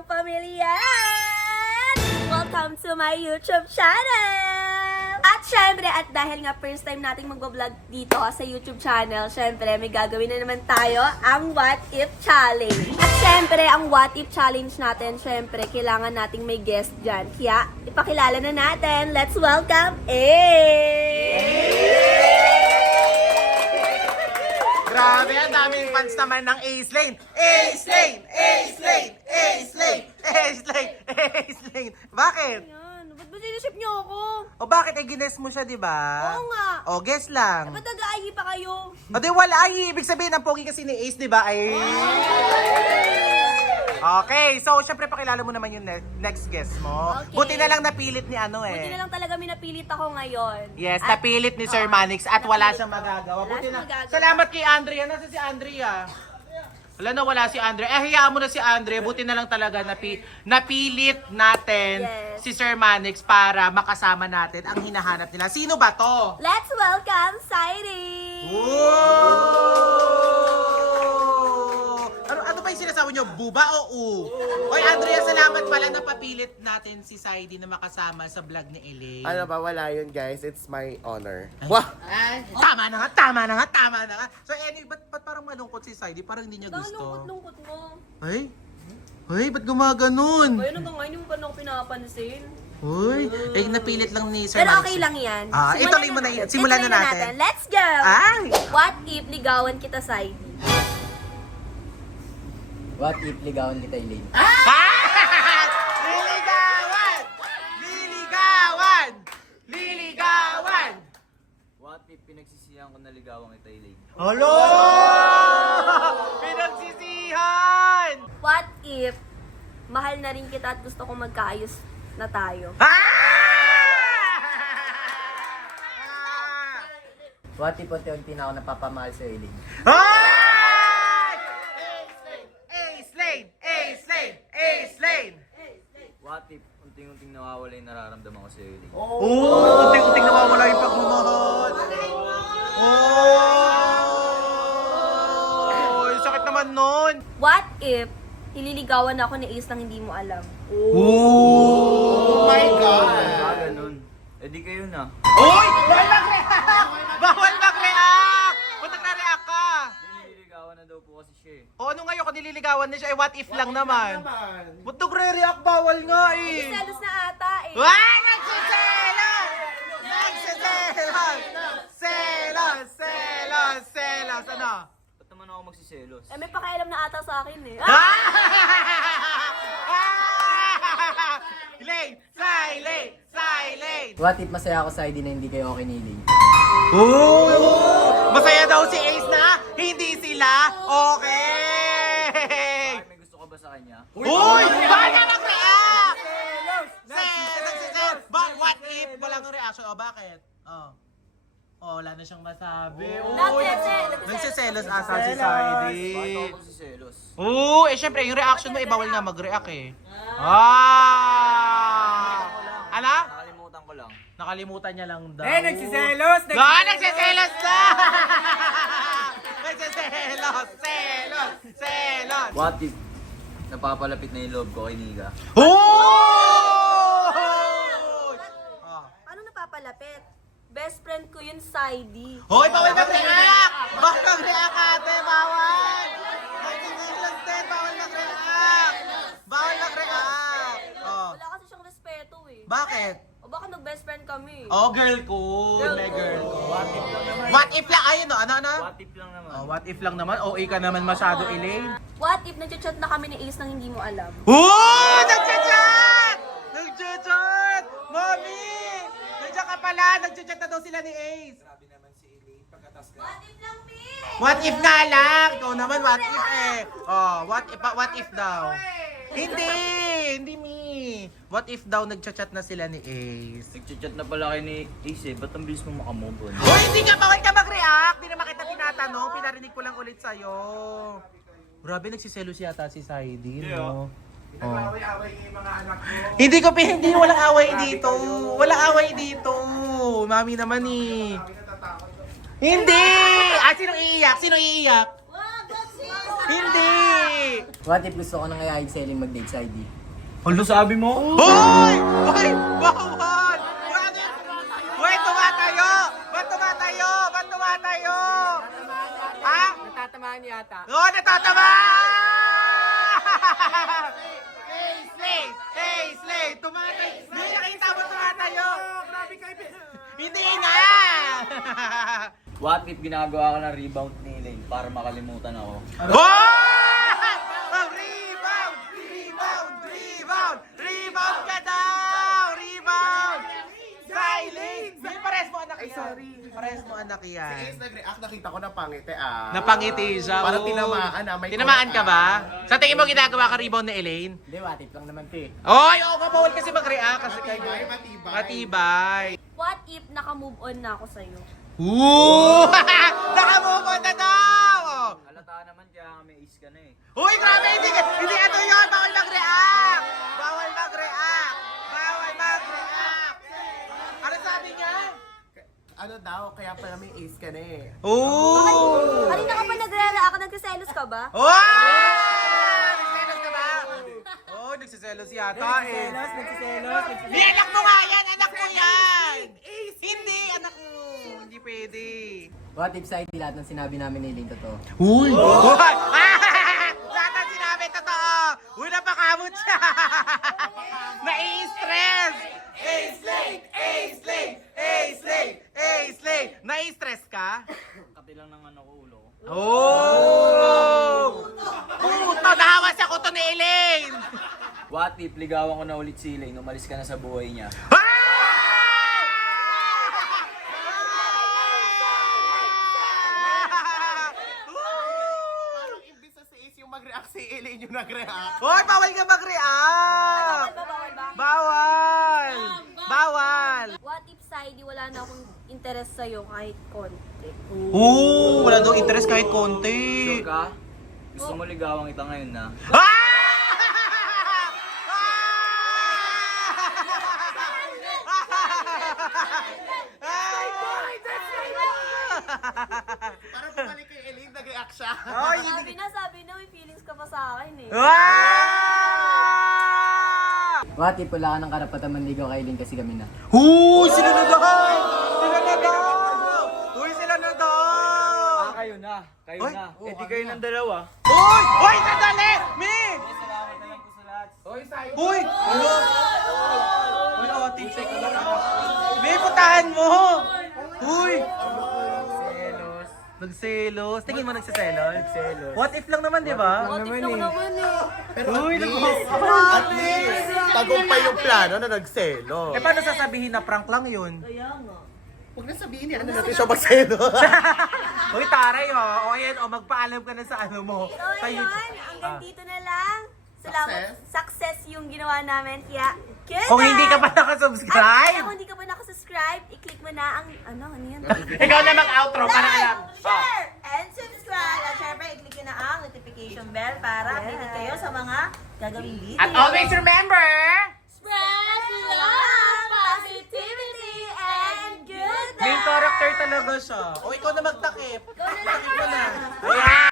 magandang pamilyan! Welcome to my YouTube channel! At syempre, at dahil nga first time nating mag-vlog dito sa YouTube channel, syempre may gagawin na naman tayo ang What If Challenge. At syempre, ang What If Challenge natin, syempre, kailangan nating may guest dyan. Kaya, ipakilala na natin. Let's welcome Grabe, ang daming fans naman ng Ace Lane. Ace Lane! Ace Lane! Ace Lane! Ace Lane! Ace Lane! Bakit? Yan, ba't ba sinusip niyo ako? O bakit? Gines mo siya, di ba? Oo nga. O, guess lang. Ba't nag-aayi pa kayo? O, di wala. Ay, ibig sabihin, ang pogi kasi ni Ace, di ba? Ay. Okay, so, syempre, pakilala mo naman yung next guest mo. Okay. Buti na lang napilit ni ano eh. Buti na lang talaga minapilit ako ngayon. Yes, At- napilit ni Sir Manix at wala napilit siyang ko. magagawa. Wala Buti siyang na. magagawa. Salamat kay Andrea. Nasa si Andrea? Wala na, wala si Andrea. Hayaan mo na si Andrea. Buti na lang talaga napilit natin Yes. si Sir Manix para makasama natin ang hinahanap nila. Sino ba to? Let's welcome Sairi! Ano ba yung sinasabi nyo? Buba o u? Oy, Andrea, salamat pala na papilit natin si Saidi na makasama sa vlog ni Elaine. Ano ba, wala yun guys. It's my honor. Ay. Wah! Tama na nga, tama na nga, tama na nga. So anyway, ba't parang malungkot si Saidi? Parang hindi niya gusto. Lungkot-lungkot mo. Ay? Ay, ba't gumaganon? Ayun hanggang ngayon yung pa ako pinapansin. Uy, eh napilit lang ni Sir Pero Manix. okay lang yan. Ah, ituloy mo na yun. Simulan na natin. Let's go! Ay! What if ligawan kita, Saidi? What if ligawan kita, Elaine? Liligawan! Liligawan! Liligawan! What if pinagsisihan ko na ligawan kita, Elaine? Hello! Pinagsisihan! What if mahal na rin kita at gusto kong magkaayos na tayo? What if unti-unti na ako napapamahal sa Elaine? Ay! Ace Lane! Ace Lane! Ace Lane! What if unting-unting nawawala yung nararamdaman ko sa Elaine? Oo! Unting-unting nawawala yung pagmamahal. Oh! Sakit naman nun. What if ililigawan ako ni Ace nang hindi mo alam? Oh my God! Ah, ganun. Eh di kayo na. Uy! Bawal mag-react! Bawal mag-react! Ba't nag-react ka? Nililigawan na daw po kasi siya eh. O ano ngayon kung nililigawan niya siya, eh what if lang naman? Ba't nagre-react? Bawal nga eh! Selos na ata eh. Wah! Nagsiselos! Nagsiselos! Selos! Selos! Selos! Ano? Ba't naman ako magsiselos? Eh, may pakialam na ata sa akin eh. Lane! Silane! Silane! What if masaya ako sa ID na hindi kayo okay ni Elaine? Oh! Masaya daw si Ace na hindi sila okay! Bakit may gusto ka ba sa kanya? Uy! Bakit ka nag-react? Nagsiselos! What if walang reaction? O bakit? Oh, wala na siyang masabi. Nagsiselos asa si Saidi. Bakit ako magsiselos? Oo, eh syempre yung reaction mo, bawal nga mag-react eh. Ano? Nakalimutan ko lang. Nakalimutan niya lang daw. nagsiselos! Nagsiselos na! Nagsiselos! Selos! Selos! What if napapalapit na yung loob ko kay Niga? Oh! Ano napapalapit? Best friend ko yun, Saidi. Hoy, bawal mag-react! Bawal mag-react ate, bawal! Nagsiselos din, bawal mag-react! Bawal mag-react! Oh. Wala kasi siyang respeto eh. Bakit? O baka nag-best friend kami. Oh, girl ko. Girl May ko. girl ko. What if lang naman? What if lang? Ayun, no? Ano? What if lang naman? Oh, what if lang naman? OA ka naman masyado, Elaine. What if nag-chat na kami ni Ace nang hindi mo alam? Oh! Nagchat-chat! Nagchat-chat! Mami! Nandiyan ka pala! Nagchat-chat na daw sila ni Ace. What if lang, P? What if nga lang? Ikaw naman, what if eh? Oh, what if daw? Hindi! Hindi me. What if daw nagchat-chat na sila ni Ace? Nagchat-chat na pala kayo ni Ace eh. Ba't ang bilis mo makamove on? Hoy, hindi nga bawal ka mag-react! Hindi naman kita tinatanong. Pinarinig ko lang ulit sa'yo. Grabe, nagsiselos yata si Saidi, no? Away-away yung mga anak mo. Hindi walang away dito. Walang away dito. Mami naman eh. Hindi! Ah, sino iiyak? Sino iiyak? Wag, wag, sis! Hindi! What if gusto ko nang ayayin si Eileen mag-date sa ID? Ano sabi mo? Hoy! Hoy! Bawal! Hoy, tumatayo! Ba't tumatayo? Ba't tumatayo? Ha? Natatamaan yata. Oo, natatama! Hey, Slay! Hey, Slay! Tumatay! Hindi nakita mo tumatayo! Hindi na! What if ginagawa ka ng rebound ni Elaine para makalimutan ako? Oh! Rebound! Rebound! Rebound! Rebound ka daw! Rebound! Silent! Hindi, pares mo anak yan. sorry. Pares mo anak Si yan. Ace nag-react, nakita ko na pangiti ah. Napangiti siya. Parang oo. tinamaan ah. May Tinamaan ka ba? comment, Sa tingin mo ginagawa ka rebound ni Elaine? Hindi, what if lang naman to eh. Oy, oo ka, bawal kasi mag-react kasi kayo. Matibay, matibay. Matibay. What if naka-move on na ako sa'yo? Ooh! Naka-move on na daw! Halata naman kaya may ace ka na eh. Uy, grabe! Hindi ano yun! Bawal mag-react! Bawal mag-react! Bawal mag-react! Ano sabi niya? Ano daw, kaya pala may ace ka na eh. Ooh! Kanina ka pa nagre-react? Nagsiselos ka ba? Wow! Nagsiselos ka ba? Oh, nagsiselos yata eh. Nagsiselos. Di, anak mo nga yan! Anak mo yan! Hindi, anak mo! Hindi pwede. What if sa ID lahat ng sinabi namin ni Eileen totoo? Uy! Uy! Lahat ang sinabi totoo! Uy, napakamot siya! Nai-stress! A-slay! A-slay! A-slay! A-slay! Nai-stress ka? Kati lang ng ano ko ulo ko. Oh! Puto! Nahawas ako to ni Elaine! What if ligawan ko na ulit si Elaine, umalis ka na sa buhay niya? Parang imbis na si Ace yung mag-react, si Elaine yung nag-react. Hoy, bawal ka mag-react! Bawal ba? Bawal! Bawal! What if side wala na akong interest sa'yo kahit konti? Oo! Wala daw interest kahit konti. Sure ka? Gusto mo ligawan kita ngayon na? Parang bumalik kay Elaine, nag-react siya. Sabi na, may feelings ka pa sa akin eh. What if wala ka ng karapatan manligaw kay Eileen kasi kami na? Huy! Sila na daw! Sila na daw! Huy! Sila na daw! Kayo na. Kayo Oy. na. Eh di kayo ng dalawa. Huy! Huy! Sandali! Mi! Salamat na lang po sa lahat. Huy! Ano? Huy! Ate, check ko lang. Mi, putahan mo! Huy! Nagselos. Tingin mo nagsiselos? Nagselos. What if lang naman, di ba? What if lang naman eh? Huy! At least, tagumpay yung plano na nagselo. Eh, paano sasabihin na prank lang yun? Kaya nga. Huwag na sabihin yan, ano natin siya magselo. Uy, taray ho. O yan, o magpaalam ka na sa ano mo. So Sa ayun, YouTube. hanggang dito na lang. Salamat. Success yung ginawa namin. Kaya, good Kung hindi ka pa Ay, nakasubscribe, kung hindi ka pa nakasubscribe, i-click mo na ang, ano yan? ikaw na mag-outro para alam. Like, share, and subscribe. At syempre, i-click nyo na ang notification bell para updated kayo sa mga gagawing video. At always remember, spread love, positivity, and goodness. main character talaga siya. O ikaw na magtakip. Ikaw na lang. Takip mo na. Ayan.